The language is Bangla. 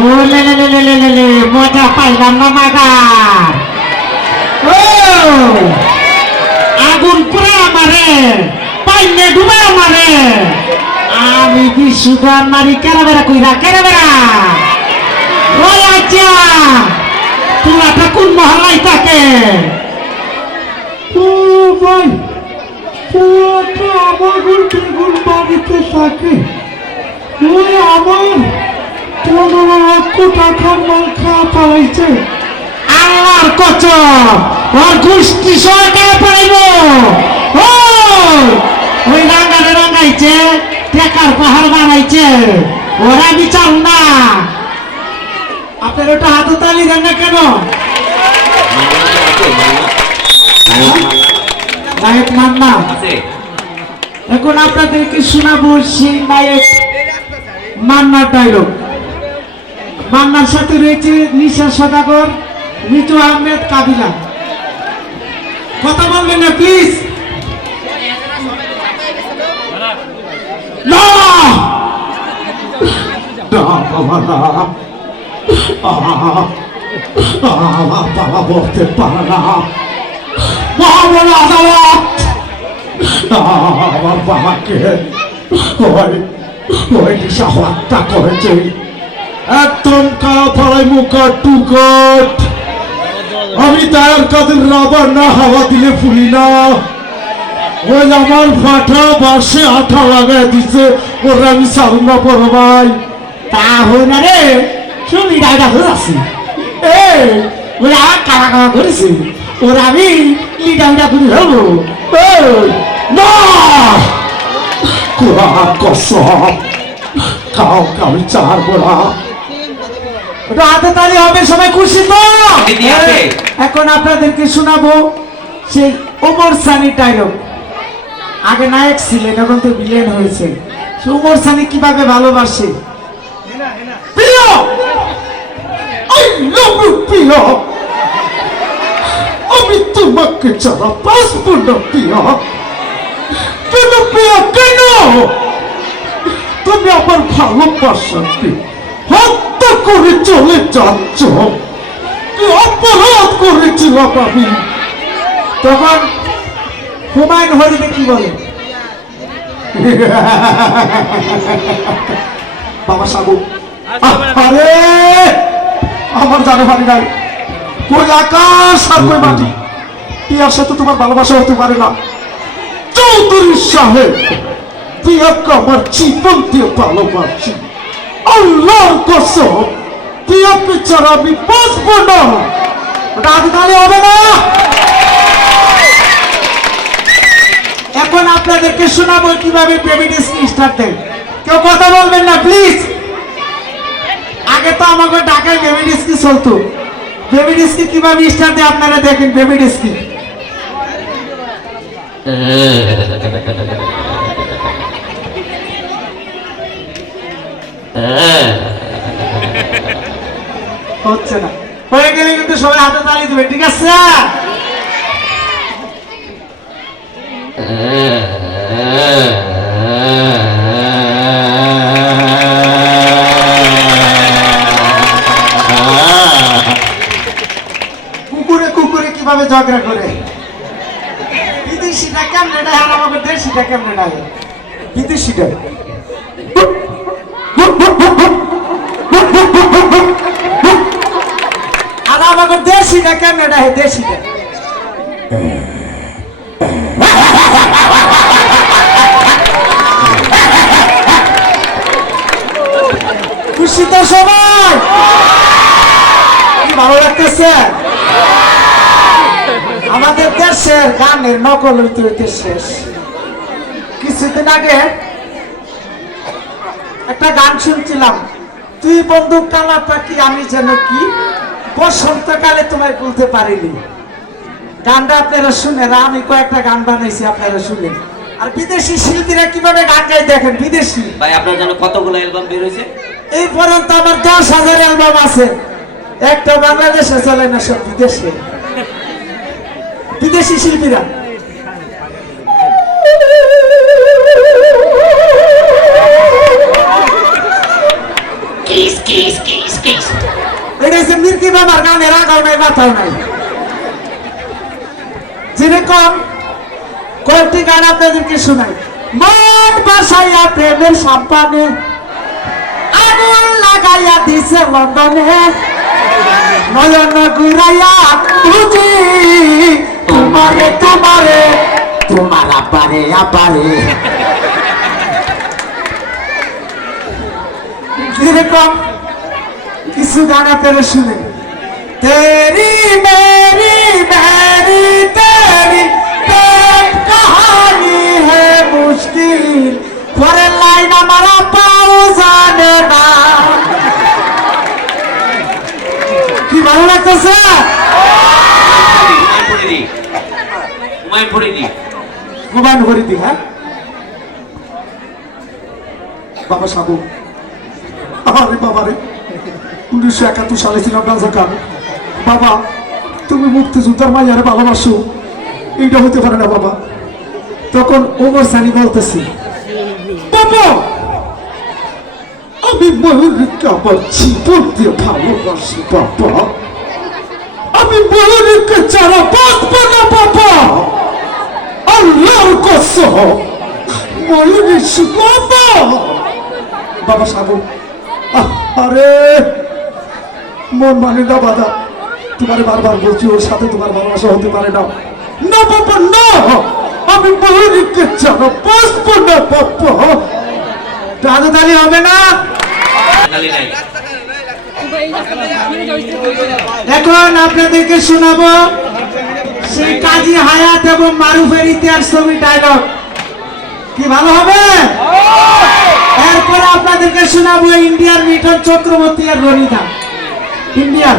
ও লে লে লে লে লে লে লে, মজা পাইলাম না মাগার। ও আগুন পুরে আমারে, পাইলে ডুবে আমারে। আমি বিশুগান মারি কেরাবেরা কইরা কেরাবেরা। ওই আচ্ছা পুরাটা কোন মহল্লায় থাকে? ও ভাই, পুরোটা আমার বেগুন বাড়িতে থাকে। ওই আমার 15 লক্ষ টাকার মাল খাওয়া পাইছে। আল্লাহর কসম, ওর গোষ্ঠী সরকার পাইব। ওই রাঙ্গারে রাঙ্গাইছে, টেকার পাহাড় বানাইছে, ওরা বিচার না। আপনার ওটা হাততালি দেন না কেন? নায়ক মান্না, এখন আপনাদেরকে শোনাবো সেই নায়ক মান্নার ডায়লগ। মান্নার সাথে রয়েছে নিশা সদাগর, মিতু আহমেদ, কাবিলা। কথা বলবেন না প্লিজ। না বাবা না, বাবা বলতে পারে না। মহাবল আদালত আমার বাবাকে ওই নিশা হত্যা করেছে। একদম কালা ফলাই মুখা টুকট। আমি তার কাদের রাবার না হাওয়া দিলে ফুলি না। ওই আমার ফাটা বাসে আঠা লাগাই দিছে, ওরা আমি সারু না পড়ো ভাই। তা হই না রে, শুনি ডাইডা হয়ে আছি। ওরা কারা কারা করেছে, ওরা আমি লিডাউডা করে হবো। না কোরআন কসম, কাউকে আমি ছাড়বো না। হাতে তালি হবে, সবাই খুশি তো? এখন আপনাদেরকে শোনাবো সেই ওমর সানি ডায়লগ। আগে নায়ক ছিলেন, এখন তো ভিলেন হয়েছে। ওমর সানি কিভাবে ভালোবাসে। প্রিয়, I love you প্রিয়, আমি তোমাকে ছাড়া বাঁচবো না প্রিয়। কেন প্রিয়, কেন তুমি আমার ভালোবাসাকে হত্যা করে চলে যাচ্ছ? কি অপরাধ করেছিলাম আমি? তখন হুমায়ুন হরিদে কি বলে? বাবা সাবু, আরে আমার জানে পারি নাই, কই আকাশ আর কই মাটি। পিয়ার সাথে তোমার ভালোবাসা হতে পারে না। চৌধুরী সাহেব, পিয়াকে আমার জীবন দিয়ে ভালোবাসি। আল্লাহর কসম, পিয়াকে ছাড়া আমি বাঁচবো না। রাজধানী হবে না। এখন আপনাদেরকে শোনাবো কিভাবে বেবি ডিস্কি স্টার্ট দেয়। কেউ কথা বলবেন না প্লিজ। আগে তো আমাকে ঢাকায় বেবি ডিস্কি চলতো। বেবি ডিস্কি কিভাবে স্টার্ট দেয় আপনারা দেখেন। বেবি ডিস্কি হচ্ছে না, হয়ে গেলে কিন্তু সবাই হাতে তালি দেবে, ঠিক আছে? কুকুরে কুকুরে কিভাবে ঝগড়া করে। বিদেশিটা কেমনে ডায় আর আমাকে দেশিটা কেমনে ডায়? বিদেশিটা আর আমাকে দেশিটা কেমনে ডায়? দেশিটা খুশি তো সবাই? কি ভালো লাগতেছে? আমাদের দেশের গানের নকল হইতে হইতে শেষ। কিছুদিন আগে একটা গান শুনছিলাম, তুই বন্দুক কালা পাখি আমি যেন কি বসন্তকালে তোমায় বলতে পারিনি। গানটা আপনারা শুনেন, আমি কয়েকটা গান বানাইছি, আপনারা শুনেন। আর বিদেশি শিল্পীরা কিভাবে গান গায় দেখেন। বিদেশি ভাই আপনার জন্য কতগুলো অ্যালবাম বের হয়েছে? এই পর্যন্ত আমার 10,000 অ্যালবাম আছে। একটা বাংলাদেশে চলে না, সব বিদেশে। বিদেশি শিল্পীরা kiss kiss kiss এটা হচ্ছে মির্কি বাবার গানের আগাও নাই মাথাও নাই। যেরকম কয়েকটি গান আপনাদেরকে শোনাই। মন বাসাইয়া প্রেমের সম্পানে আগুন লাগাইয়া দিছে লন্ডনে, নয়ন ঘুরাইয়া বুঝি তোমারে তোমারে তোমার আপারে আপারে। যেরকম কিছু গান আপনারা শুনে। তেরি মেরি মেরি তেরি প্রেম কাহানি হে মুশকিল, পরের লাইন আমার পাও জানে না। কি ভালো লাগতেছে? মোবাইল করে দি। হ্যাঁ বাবা সাবু, আরে বাবা রে, 1971 সালে ছিলাম রাজাকার। বাবা তুমি মুক্তিযোদ্ধার মাইয়ারে ভালোবাসো, এইটা হতে পারে না বাবা। তখন ওমর সানি বলতেছি, বাবা আমি ময়ূরীকে আমার জীবন দিয়ে ভালোবাসি বাবা, আমি ময়ূরীকে ছাড়া বাঁচবো না বাবা, আল্লাহর কসম ময়ূরী বাবা। বাবা সাবু, আরে মন মানে না বাবা, তোমার বারবার বলছি ওর সাথে তোমার ভালোবাসা হতে পারে না। না বাবা না, আমি ময়ূরীকে ছাড়া বাঁচবো না বাবা। রাজধানী হবে না। এখন আপনাদেরকে শোনাবো সেই কাজী হায়াত এবং মারুফের ইতিহাস ছবি ডায়লগ। কি ভালো হবে? এরপরে আপনাদেরকে শোনাবো ইন্ডিয়ার মিঠন চক্রবর্তী আর রনিদা। ইন্ডিয়ার